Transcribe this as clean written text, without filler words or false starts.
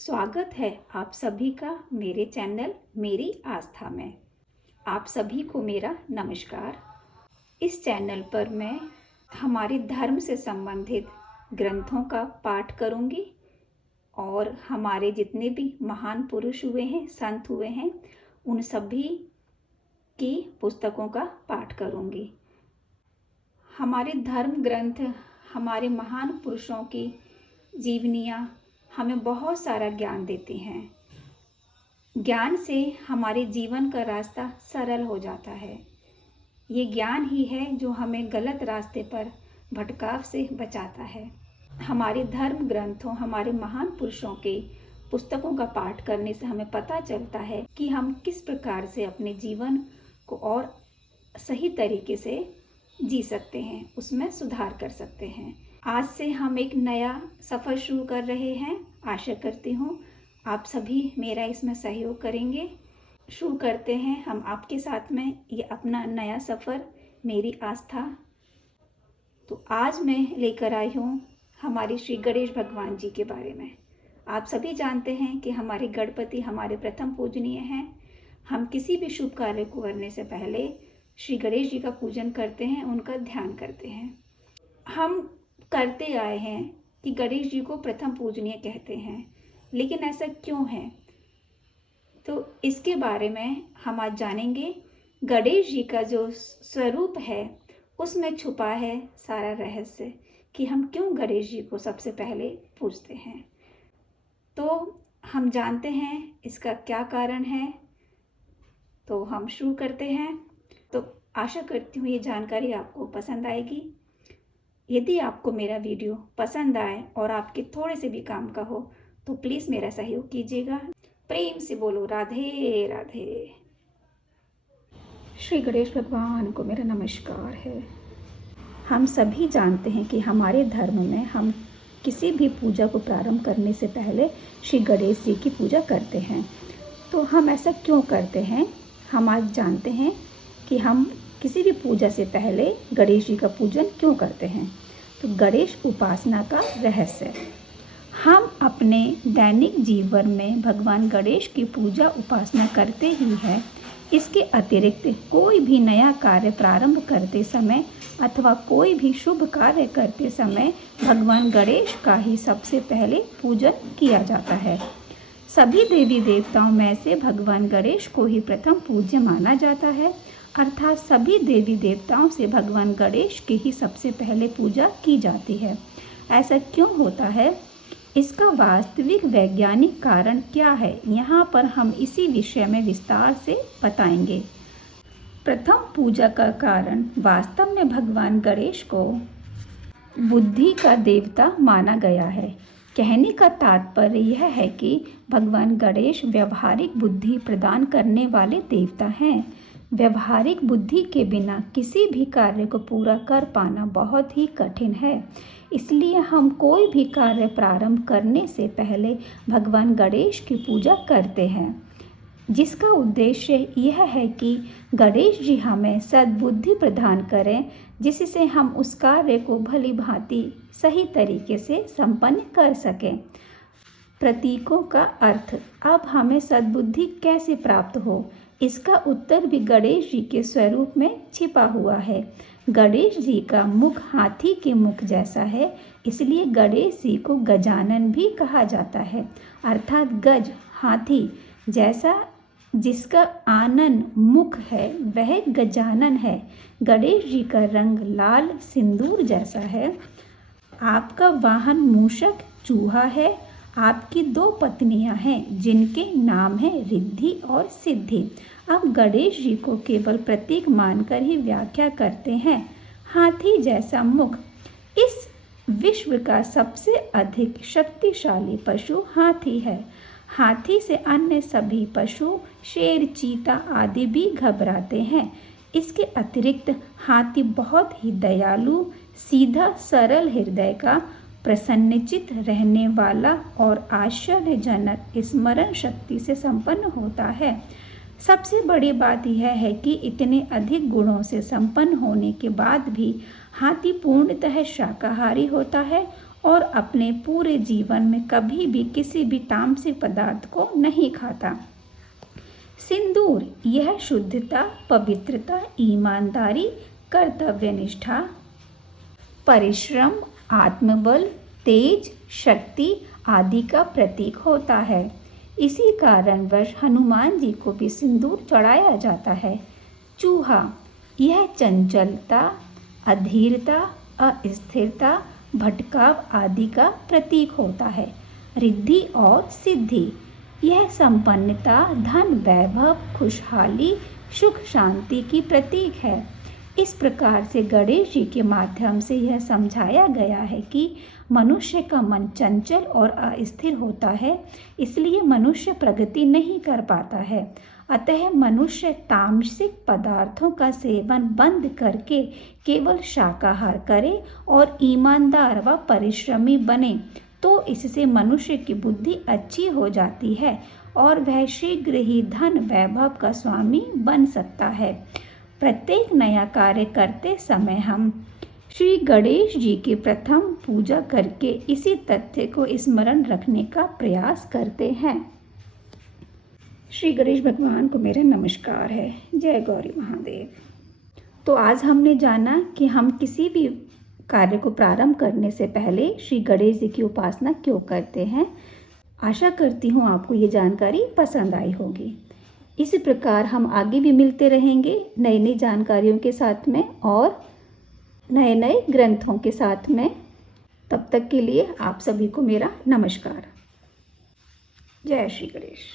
स्वागत है आप सभी का मेरे चैनल मेरी आस्था में। आप सभी को मेरा नमस्कार। इस चैनल पर मैं हमारे धर्म से संबंधित ग्रंथों का पाठ करूंगी और हमारे जितने भी महान पुरुष हुए हैं, संत हुए हैं, उन सभी की पुस्तकों का पाठ करूंगी। हमारे धर्म ग्रंथ, हमारे महान पुरुषों की जीवनियाँ हमें बहुत सारा ज्ञान देती हैं। ज्ञान से हमारे जीवन का रास्ता सरल हो जाता है। ये ज्ञान ही है जो हमें गलत रास्ते पर भटकाव से बचाता है। हमारे धर्म ग्रंथों, हमारे महान पुरुषों के पुस्तकों का पाठ करने से हमें पता चलता है कि हम किस प्रकार से अपने जीवन को और सही तरीके से जी सकते हैं, उसमें सुधार कर सकते हैं। आज से हम एक नया सफ़र शुरू कर रहे हैं। आशा करती हूँ आप सभी मेरा इसमें सहयोग करेंगे। शुरू करते हैं हम आपके साथ में ये अपना नया सफ़र, मेरी आस्था। तो आज मैं लेकर आई हूँ हमारे श्री गणेश भगवान जी के बारे में। आप सभी जानते हैं कि हमारे गणपति हमारे प्रथम पूजनीय हैं। हम किसी भी शुभ कार्य को करने से पहले श्री गणेश जी का पूजन करते हैं, उनका ध्यान करते हैं। हम करते आए हैं कि गणेश जी को प्रथम पूजनीय कहते हैं, लेकिन ऐसा क्यों है? तो इसके बारे में हम आज जानेंगे। गणेश जी का जो स्वरूप है उसमें छुपा है सारा रहस्य कि हम क्यों गणेश जी को सबसे पहले पूजते हैं। तो हम जानते हैं इसका क्या कारण है। तो हम शुरू करते हैं। तो आशा करती हूँ ये जानकारी आपको पसंद आएगी। यदि आपको मेरा वीडियो पसंद आए और आपके थोड़े से भी काम का हो तो प्लीज़ मेरा सहयोग कीजिएगा। प्रेम से बोलो राधे राधे। श्री गणेश भगवान को मेरा नमस्कार है। हम सभी जानते हैं कि हमारे धर्म में हम किसी भी पूजा को प्रारंभ करने से पहले श्री गणेश जी की पूजा करते हैं। तो हम ऐसा क्यों करते हैं? हम आज जानते हैं कि हम किसी भी पूजा से पहले गणेश जी का पूजन क्यों करते हैं। तो गणेश उपासना का रहस्य। हम अपने दैनिक जीवन में भगवान गणेश की पूजा उपासना करते ही हैं। इसके अतिरिक्त कोई भी नया कार्य प्रारंभ करते समय अथवा कोई भी शुभ कार्य करते समय भगवान गणेश का ही सबसे पहले पूजन किया जाता है। सभी देवी देवताओं में से भगवान गणेश को ही प्रथम पूज्य माना जाता है, अर्थात सभी देवी देवताओं से भगवान गणेश की ही सबसे पहले पूजा की जाती है। ऐसा क्यों होता है? इसका वास्तविक वैज्ञानिक कारण क्या है, यहाँ पर हम इसी विषय में विस्तार से बताएंगे। प्रथम पूजा का कारण वास्तव में भगवान गणेश को बुद्धि का देवता माना गया है। कहने का तात्पर्य यह है कि भगवान गणेश व्यवहारिक बुद्धि प्रदान करने वाले देवता हैं। व्यवहारिक बुद्धि के बिना किसी भी कार्य को पूरा कर पाना बहुत ही कठिन है। इसलिए हम कोई भी कार्य प्रारंभ करने से पहले भगवान गणेश की पूजा करते हैं, जिसका उद्देश्य यह है कि गणेश जी हमें सद्बुद्धि प्रदान करें, जिससे हम उस कार्य को भली भांति सही तरीके से संपन्न कर सकें। प्रतीकों का अर्थ। अब हमें सद्बुद्धि कैसे प्राप्त हो, इसका उत्तर भी गणेश जी के स्वरूप में छिपा हुआ है। गणेश जी का मुख हाथी के मुख जैसा है, इसलिए गणेश जी को गजानन भी कहा जाता है, अर्थात गज हाथी जैसा जिसका आनन मुख है वह गजानन है। गणेश जी का रंग लाल सिंदूर जैसा है। आपका वाहन मूषक चूहा है। आपकी 2 पत्नियां हैं जिनके नाम हैं रिद्धि और सिद्धि। अब गणेश जी को केवल प्रतीक मानकर ही व्याख्या करते हैं। हाथी जैसा मुख। इस विश्व का सबसे अधिक शक्तिशाली पशु हाथी है। हाथी से अन्य सभी पशु शेर, चीता आदि भी घबराते हैं। इसके अतिरिक्त हाथी बहुत ही दयालु, सीधा, सरल हृदय का, प्रसन्नचित्त रहने वाला और आश्चर्यजनक स्मरण शक्ति से संपन्न होता है। सबसे बड़ी बात यह है कि इतने अधिक गुणों से संपन्न होने के बाद भी हाथी पूर्णतः शाकाहारी होता है और अपने पूरे जीवन में कभी भी किसी भी तामसिक पदार्थ को नहीं खाता। सिंदूर यह शुद्धता, पवित्रता, ईमानदारी, कर्तव्यनिष्ठा, परिश्रम, आत्मबल, तेज, शक्ति आदि का प्रतीक होता है। इसी कारणवश हनुमान जी को भी सिंदूर चढ़ाया जाता है। चूहा यह चंचलता, अधीरता, अस्थिरता, भटकाव आदि का प्रतीक होता है। रिद्धि और सिद्धि यह संपन्नता, धन, वैभव, खुशहाली, सुख, शांति की प्रतीक है। इस प्रकार से गणेश जी के माध्यम से यह समझाया गया है कि मनुष्य का मन चंचल और अस्थिर होता है, इसलिए मनुष्य प्रगति नहीं कर पाता है। अतः मनुष्य तामसिक पदार्थों का सेवन बंद करके केवल शाकाहार करे और ईमानदार व परिश्रमी बने, तो इससे मनुष्य की बुद्धि अच्छी हो जाती है और वह शीघ्र ही धन वैभव का स्वामी बन सकता है। प्रत्येक नया कार्य करते समय हम श्री गणेश जी की प्रथम पूजा करके इसी तथ्य को स्मरण रखने का प्रयास करते हैं। श्री गणेश भगवान को मेरा नमस्कार है। जय गौरी महादेव। तो आज हमने जाना कि हम किसी भी कार्य को प्रारंभ करने से पहले श्री गणेश जी की उपासना क्यों करते हैं। आशा करती हूँ आपको ये जानकारी पसंद आई होगी। इसी प्रकार हम आगे भी मिलते रहेंगे नई नई जानकारियों के साथ में और नए नए ग्रंथों के साथ में। तब तक के लिए आप सभी को मेरा नमस्कार। जय श्री गणेश।